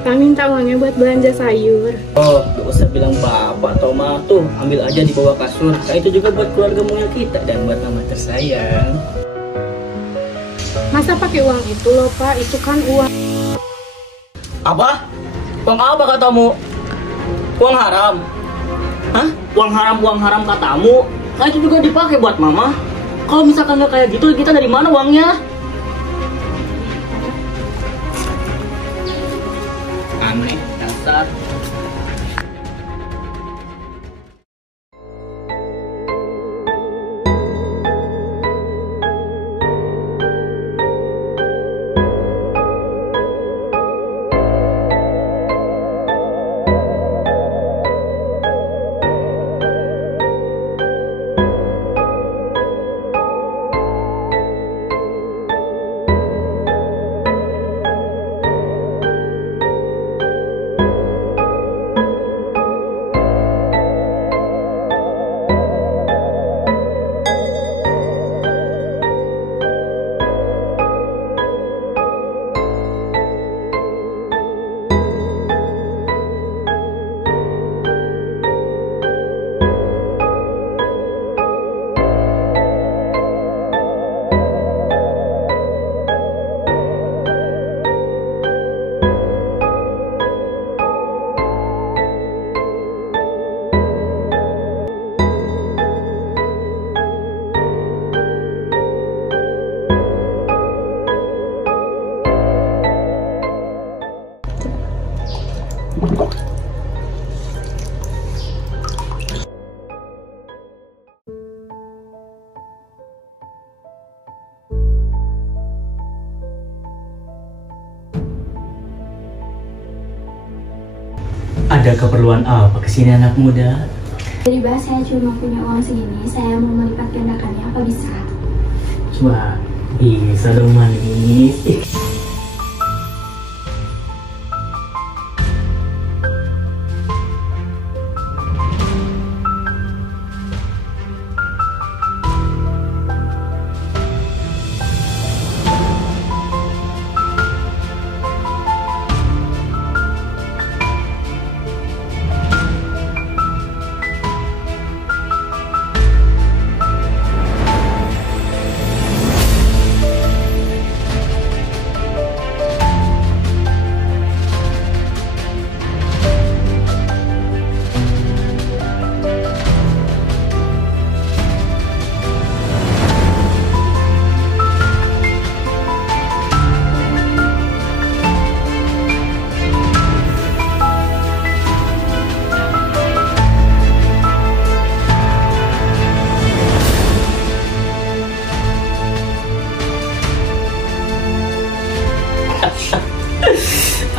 Pak minta uangnya buat belanja sayur. Oh, gak usah bilang bapak atau ma tuh, ambil aja di bawah kasur. Nah, itu juga buat keluarga mulia kita dan buat mama tersayang. Masa pakai uang itu loh Pak, itu kan uang. Apa? Uang apa katamu? Uang haram? Hah? Uang haram katamu? Nah, itu juga dipakai buat mama. Kalau misalkan nggak kayak gitu, kita dari mana uangnya? Aneh, dasar. Ada keperluan apa kesini anak muda? Jadi Bah, saya cuma punya uang segini, saya mau melipat gandakannya, apa bisa? Coba bisa dong manis.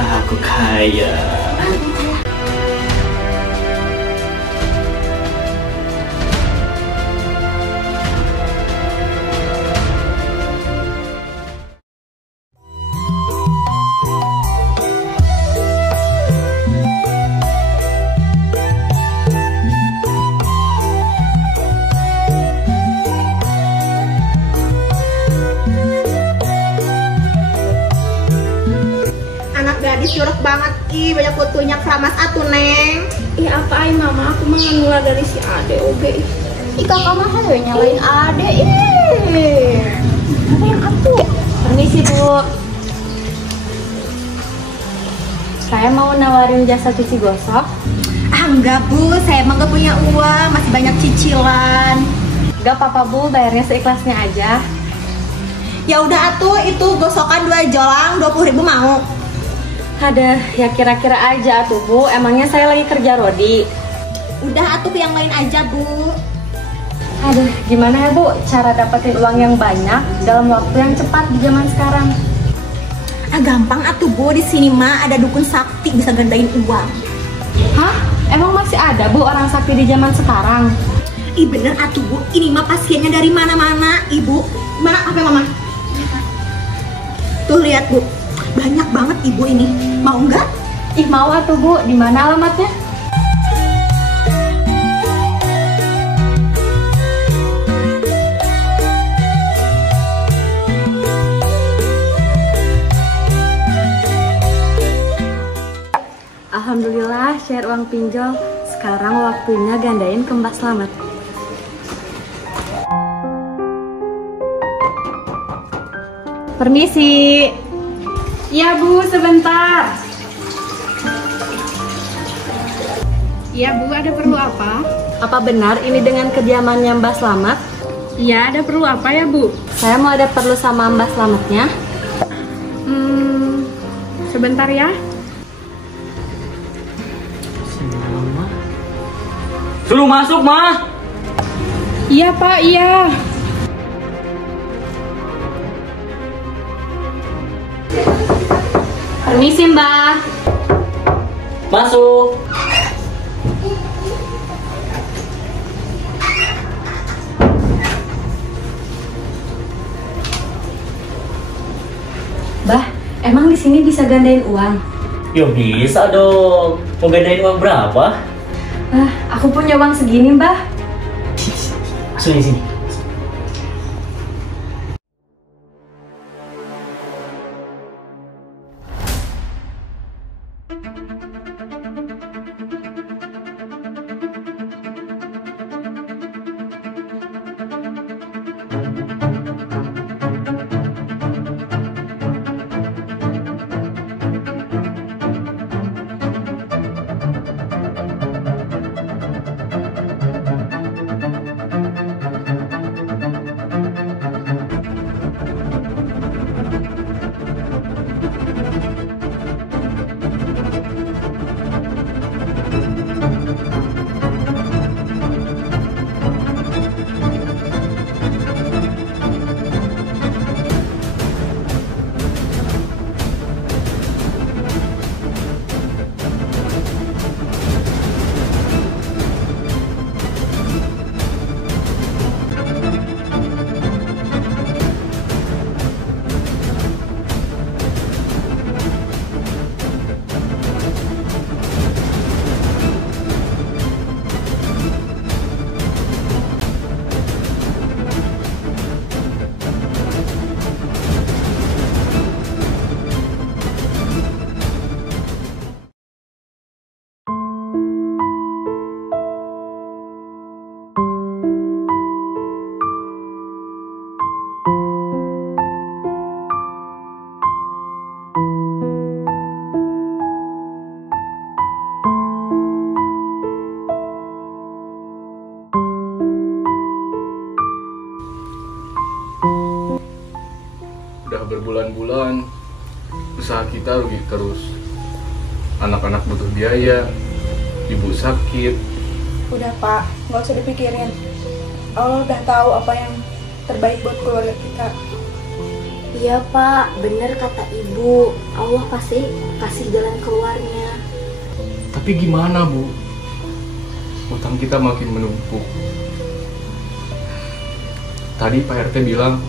Aku kaya. Gadis jorok banget ki, banyak fotonya keramas atuh neng. Ih apain mama, aku mah ngenular dari si Ade oke. Ih kakak mah hayo nyalain ade. Apa yang atuh? Permisi Bu, saya mau nawarin jasa cuci gosok. Ah enggak Bu, saya emang gak punya uang, masih banyak cicilan. Gak apa-apa Bu, bayarnya seikhlasnya aja. Ya udah atuh, itu gosokan 2 jolang 20.000 mau. Ada, ya kira-kira aja tuh Bu, emangnya saya lagi kerja Rodi. Udah atuh ke yang lain aja Bu. Aduh, gimana ya Bu cara dapetin uang yang banyak dalam waktu yang cepat di zaman sekarang? Ah gampang atuh Bu, di sini mah ada dukun sakti bisa gandain uang. Hah? Emang masih ada Bu orang sakti di zaman sekarang? Ih bener atuh Bu, ini mah pasiennya dari mana-mana. Ibu, mana apa mama? Tuh lihat Bu, banyak banget ibu ini. Mau nggak? Ih mau atuh Bu, di mana alamatnya? Alhamdulillah share uang pinjol. Sekarang waktunya gandain ke Mbak Slamet. Permisi. Iya Bu, sebentar. Iya Bu, ada perlu apa? Apa benar ini dengan kediamannya Mbak Slamet? Iya, ada perlu apa ya Bu? Saya mau ada perlu sama Mbak Slametnya. Sebentar ya. Suruh masuk, Ma. Iya Pak, iya. Permisi Mbak. Masuk. Bah, emang di sini bisa gandain uang? Ya bisa dong. Mau gandain uang berapa? Aku punya uang segini, Mbah. Sini. Udah berbulan-bulan usaha kita rugi terus. Anak-anak butuh biaya, ibu sakit. Udah Pak, nggak usah dipikirin. Allah udah tahu apa yang terbaik buat keluarga kita. Iya Pak, bener kata Ibu. Allah pasti kasih jalan keluarnya. Tapi gimana Bu? Utang kita makin menumpuk. Tadi Pak RT bilang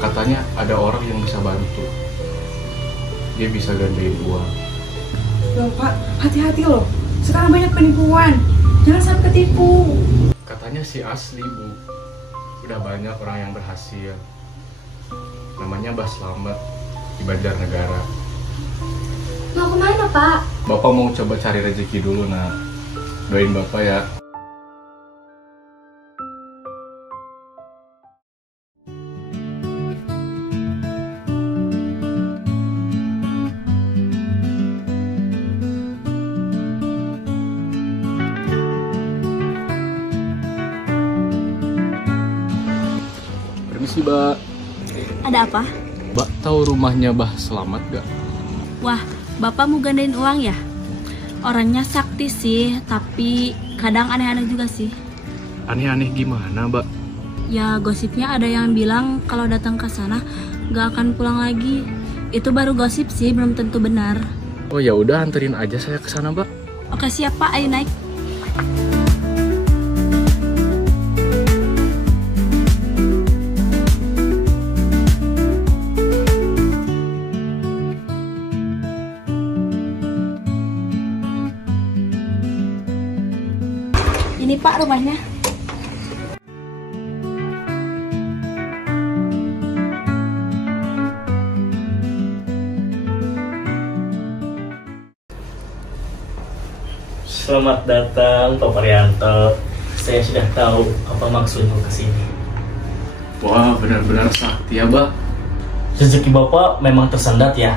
katanya ada orang yang bisa bantu. Dia bisa gandain uang. Loh Pak, hati-hati loh. Sekarang banyak penipuan. Jangan sampai ketipu. Katanya si asli Bu. Udah banyak orang yang berhasil. Namanya Mbah Slamet di Banjarnegara. Mau kemana Pak? Bapak mau coba cari rezeki dulu nak. Doain Bapak ya. Permisi Mbak. Ada apa? Mbak tahu rumahnya Mbah Slamet gak? Wah, Bapak mau gandain uang ya? Orangnya sakti sih, tapi kadang aneh-aneh juga sih. Aneh-aneh gimana Mbak? Ya gosipnya ada yang bilang kalau datang ke sana gak akan pulang lagi. Itu baru gosip sih, belum tentu benar. Oh ya udah anterin aja saya ke sana Mbak. Oke siap Pak, ayo naik. Ini Pak rumahnya. Selamat datang Pak Prianto. Saya sudah tahu apa maksudmu kesini. Wah, benar-benar sakti ya, Bah. Rezeki Bapak memang tersendat ya.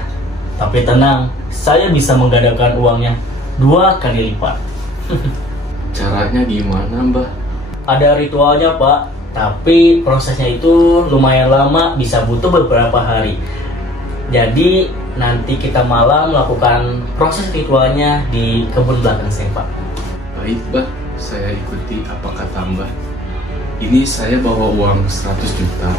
Tapi tenang, saya bisa menggandakan uangnya 2 kali lipat. Caranya gimana, Mbah? Ada ritualnya Pak, tapi prosesnya itu lumayan lama, bisa butuh beberapa hari. Jadi nanti kita malam melakukan proses ritualnya di kebun belakang saya Pak. Baik, Bah. Saya ikuti apa kata Mbah. Ini saya bawa uang 100 juta.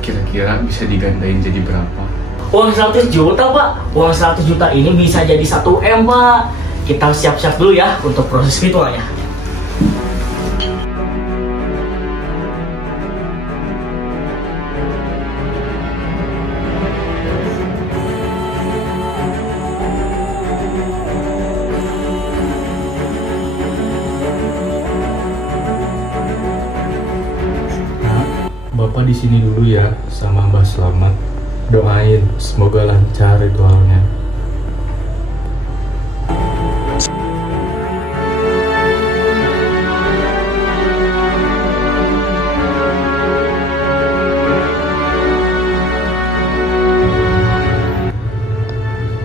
Kira-kira bisa digandain jadi berapa? Uang 100 juta Pak, uang 100 juta ini bisa jadi 1 M Pak. Kita siap-siap dulu ya untuk proses ritualnya. Bapak di sini dulu ya sama Mbah Slamet. Doain semoga lancar ritualnya.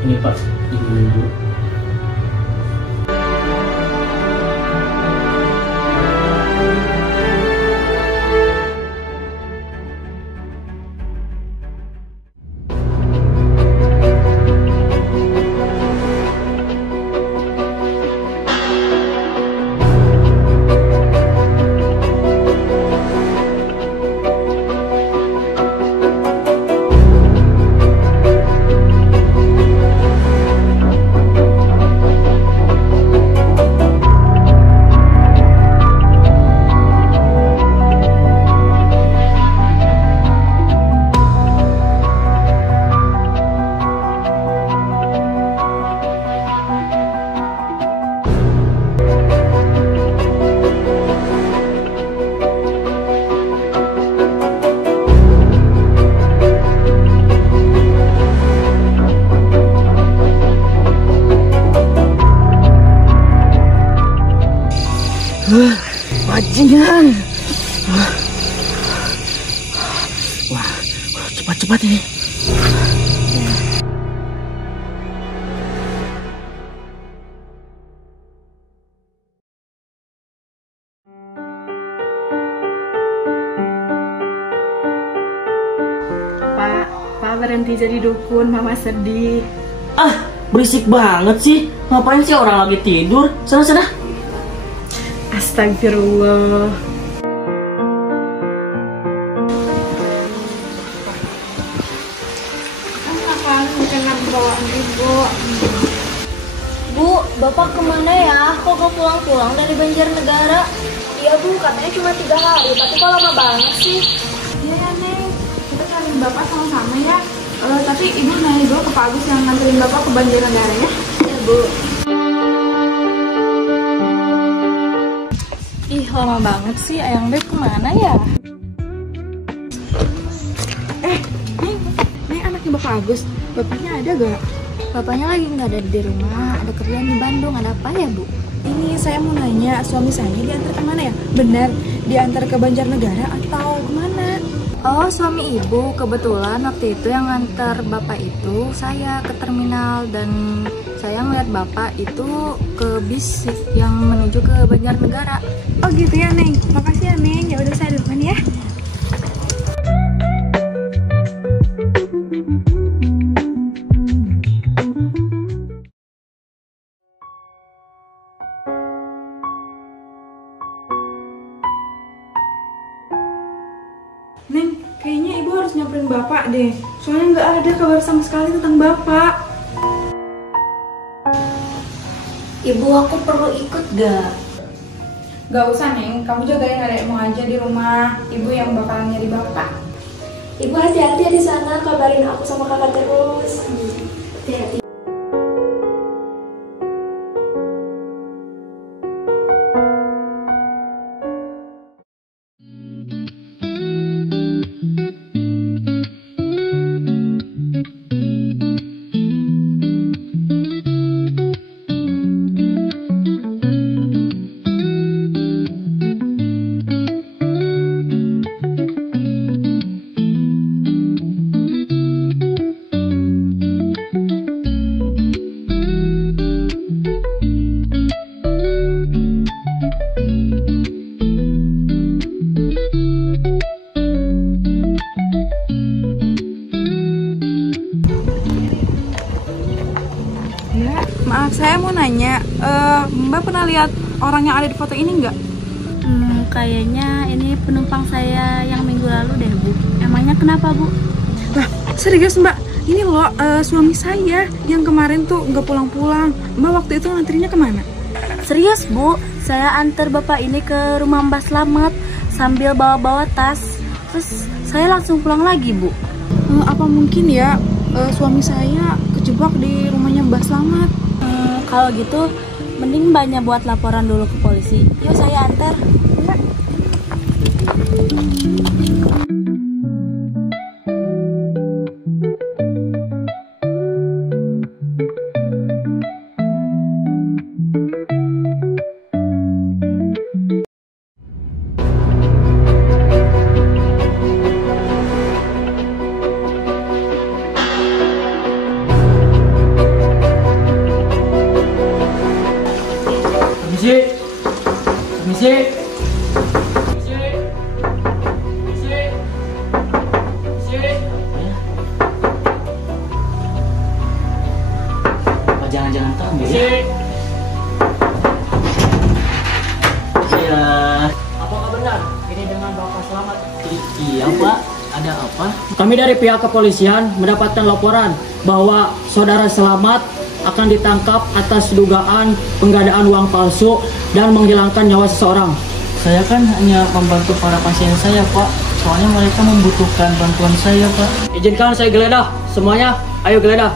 Ini Pak, ibu dulu. Bajingan. Wah, cepat-cepat ini. Pak berhenti jadi dukun, Mama sedih. Ah, berisik banget sih. Ngapain sih orang lagi tidur? Sana-sana. Astagfirullah. Bu, Bapak kemana ya? Kok gak pulang-pulang dari Banjarnegara? Iya Bu, katanya cuma 3 hari, tapi kok lama banget sih? Iya ya Neng, kita cariin Bapak sama-sama ya. Tapi Ibu nanya dulu ke Pak Agus yang nganterin Bapak ke Banjarnegara ya. Iya Bu. Ih, lama banget sih. Ayang Beb kemana ya? Neng anaknya Bapak Agus, Bapaknya ada gak? Bapaknya lagi nggak ada di rumah, ada kerjaan di Bandung. Ada apa ya Bu? Ini saya mau nanya, suami saya diantar kemana ya? Benar, diantar ke Banjarnegara atau kemana? Oh, suami Ibu. Kebetulan waktu itu yang nganter Bapak itu saya ke terminal dan saya ngeliat Bapak itu ke bis yang menuju ke Banjarnegara. Oh gitu ya Neng, makasih ya Neng. Ya udah saya duluan ya. Neng, kayaknya Ibu harus nyamperin Bapak deh. Soalnya nggak ada kabar sama sekali tentang Bapak. Ibu, aku perlu ikut gak? Gak usah Neng, kamu jagain adekmu aja di rumah. Ibu yang bakalan nyari Bapak. Ibu hati-hati ya di sana, kabarin aku sama kakak terus. Hati-hati. Mbak, maaf saya mau nanya, Mbak pernah lihat orang yang ada di foto ini nggak? Kayaknya ini penumpang saya yang minggu lalu deh, Bu. Emangnya kenapa, Bu? Lah, serius Mbak, ini loh suami saya yang kemarin tuh nggak pulang-pulang. Mbak waktu itu ngantrinya kemana? Serius, Bu. Saya antar Bapak ini ke rumah Mbak Slamet sambil bawa-bawa tas. Terus saya langsung pulang lagi, Bu. Apa mungkin ya suami saya kejebak di rumahnya Mbak Slamet? Kalau gitu, mending Mbaknya buat laporan dulu ke polisi. Yuk, saya antar. Permisi. Apa jangan-jangan kamu ya? Iya. Apakah benar ini dengan Bapak Slamet? Iya, Pak. Ada apa? Kami dari pihak kepolisian mendapatkan laporan bahwa saudara Slamet akan ditangkap atas dugaan penggandaan uang palsu dan menghilangkan nyawa seseorang. Saya kan hanya membantu para pasien saya, Pak. Soalnya mereka membutuhkan bantuan saya, Pak. Izinkan saya geledah. Semuanya, ayo geledah.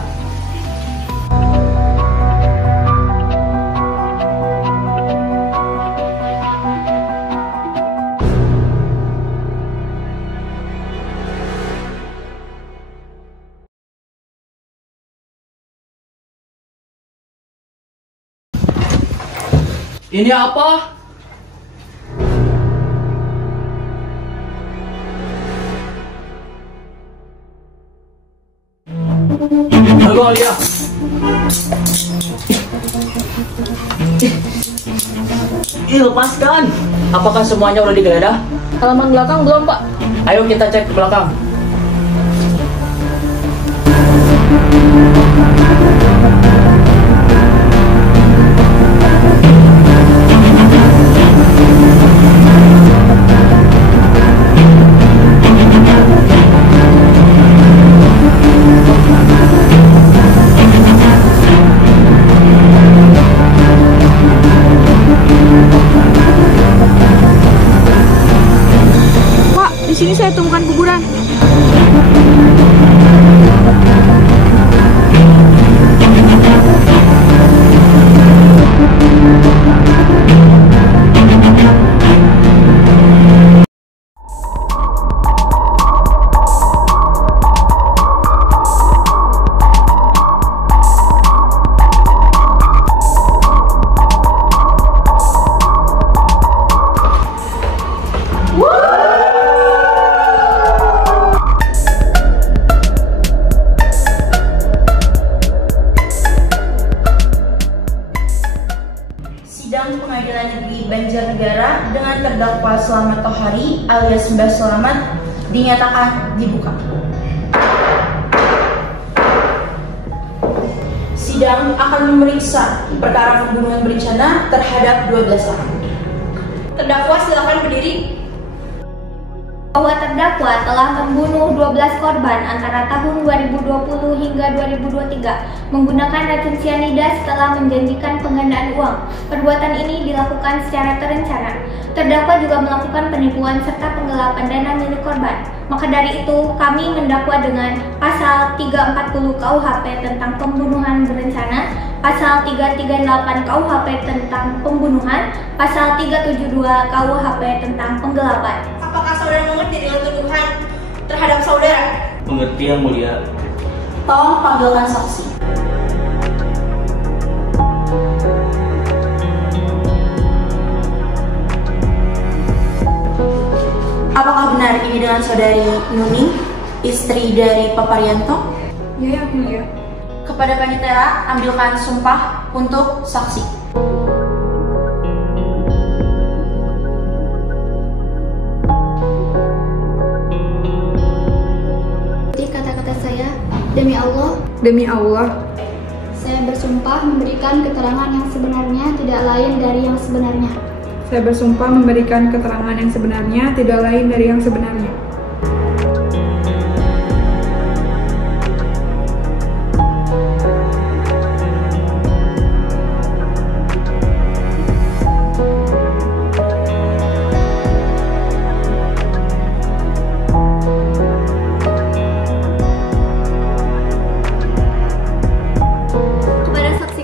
Ini apa? Halo Alia. Lepaskan. Apakah semuanya udah digeledah? Halaman belakang belum, Pak. Ayo kita cek ke belakang. Pak, di sini saya temukan kuburan. Sidang Pengadilan Negeri Banjarnegara dengan terdakwa Slamet Tohari alias Mbah Slamet dinyatakan dibuka. Sidang akan memeriksa perkara pembunuhan berencana terhadap 12 orang. Terdakwa silakan berdiri. Bahwa terdakwa telah membunuh 12 korban antara tahun 2020 hingga 2023 menggunakan racun cyanida setelah menjanjikan penggandaan uang. Perbuatan ini dilakukan secara terencana. Terdakwa juga melakukan penipuan serta penggelapan dana milik korban. Maka dari itu, kami mendakwa dengan pasal 340 KUHP tentang pembunuhan berencana, pasal 338 KUHP tentang pembunuhan, pasal 372 KUHP tentang penggelapan. Apakah saudara mengerti dengan tuduhan terhadap saudara? Mengerti, Yang Mulia. Tolong panggilkan saksi. Apakah benar ini dengan saudari Nuni, istri dari Pak Parianto? Ya, Yang Mulia. Kepada Panitera, ambilkan sumpah untuk saksi. Kata-kata saya, demi Allah. Demi Allah. Saya bersumpah memberikan keterangan yang sebenarnya, tidak lain dari yang sebenarnya. Saya bersumpah memberikan keterangan yang sebenarnya, tidak lain dari yang sebenarnya.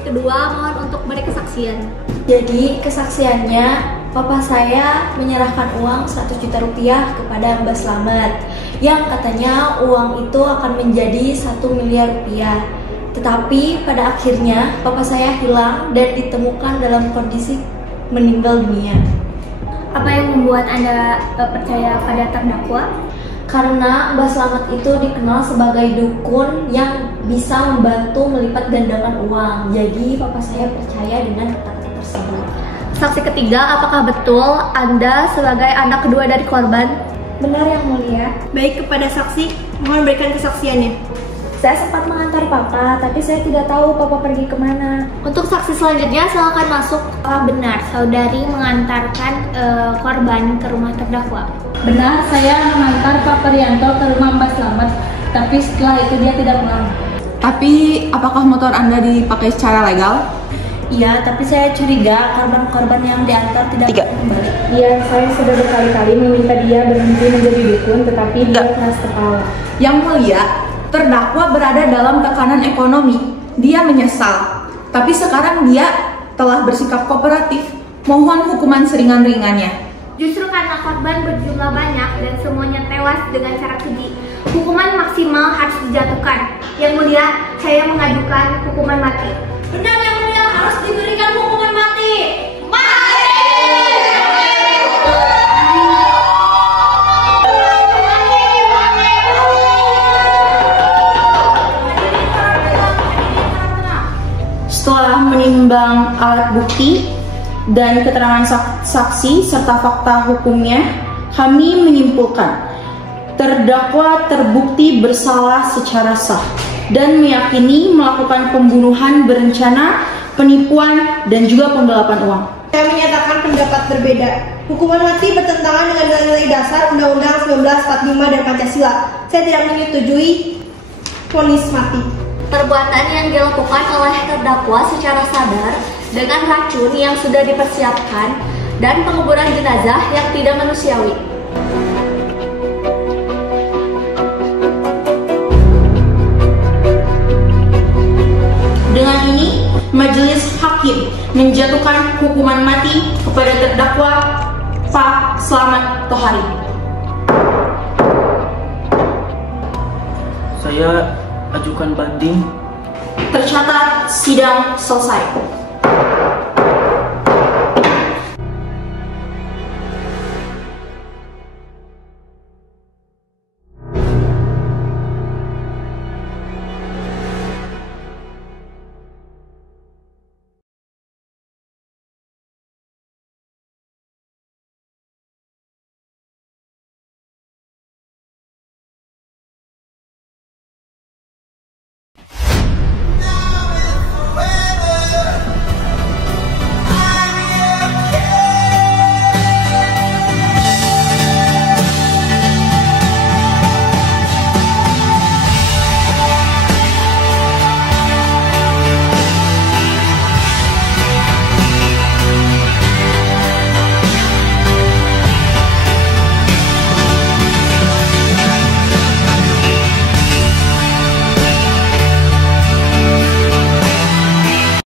Kedua, mohon untuk beri kesaksian. Jadi kesaksiannya, papa saya menyerahkan uang 1 juta rupiah kepada Mbak Slamet yang katanya uang itu akan menjadi 1 miliar rupiah. Tetapi pada akhirnya papa saya hilang dan ditemukan dalam kondisi meninggal dunia. Apa yang membuat Anda percaya pada terdakwa? Karena Mbak Slamet itu dikenal sebagai dukun yang bisa membantu melipat gandakan uang. Jadi papa saya percaya dengan kata-kata tersebut. Saksi ketiga, apakah betul Anda sebagai anak kedua dari korban? Benar yang mulia. Baik, kepada saksi, mohon berikan kesaksiannya. Saya sempat mengantar papa, tapi saya tidak tahu papa pergi kemana. Untuk saksi selanjutnya, silakan masuk. Benar, saudari mengantarkan korban ke rumah terdakwa. Benar, saya mengantar Pak Prianto ke rumah Mbak Slamet, tapi setelah itu dia tidak pulang. Tapi, apakah motor Anda dipakai secara legal? Iya, tapi saya curiga korban yang diantar tidak kembali. Iya, saya sudah berkali-kali meminta dia berhenti menjadi dukun, tetapi dia keras kepala. Yang mulia, terdakwa berada dalam tekanan ekonomi. Dia menyesal, tapi sekarang dia telah bersikap kooperatif. Mohon hukuman seringan-ringannya. Justru karena korban berjumlah banyak dan semuanya tewas dengan cara keji, hukuman maksimal harus dijatuhkan. Yang mulia, saya mengajukan hukuman mati. Benar yang mulia, harus diberikan hukuman mati. Mati! Setelah menimbang alat bukti dan keterangan saksi serta fakta hukumnya, kami menyimpulkan terdakwa terbukti bersalah secara sah dan meyakini melakukan pembunuhan berencana, penipuan, dan juga penggelapan uang. Saya menyatakan pendapat berbeda. Hukuman mati bertentangan dengan nilai-nilai dasar Undang-Undang 1945 dan Pancasila. Saya tidak menyetujui vonis mati. Perbuatan yang dilakukan oleh terdakwa secara sadar dengan racun yang sudah dipersiapkan dan penguburan jenazah yang tidak manusiawi. Dengan ini, Majelis Hakim menjatuhkan hukuman mati kepada terdakwa Pak Slamet Tohari. Saya ajukan banding. Tercatat sidang selesai.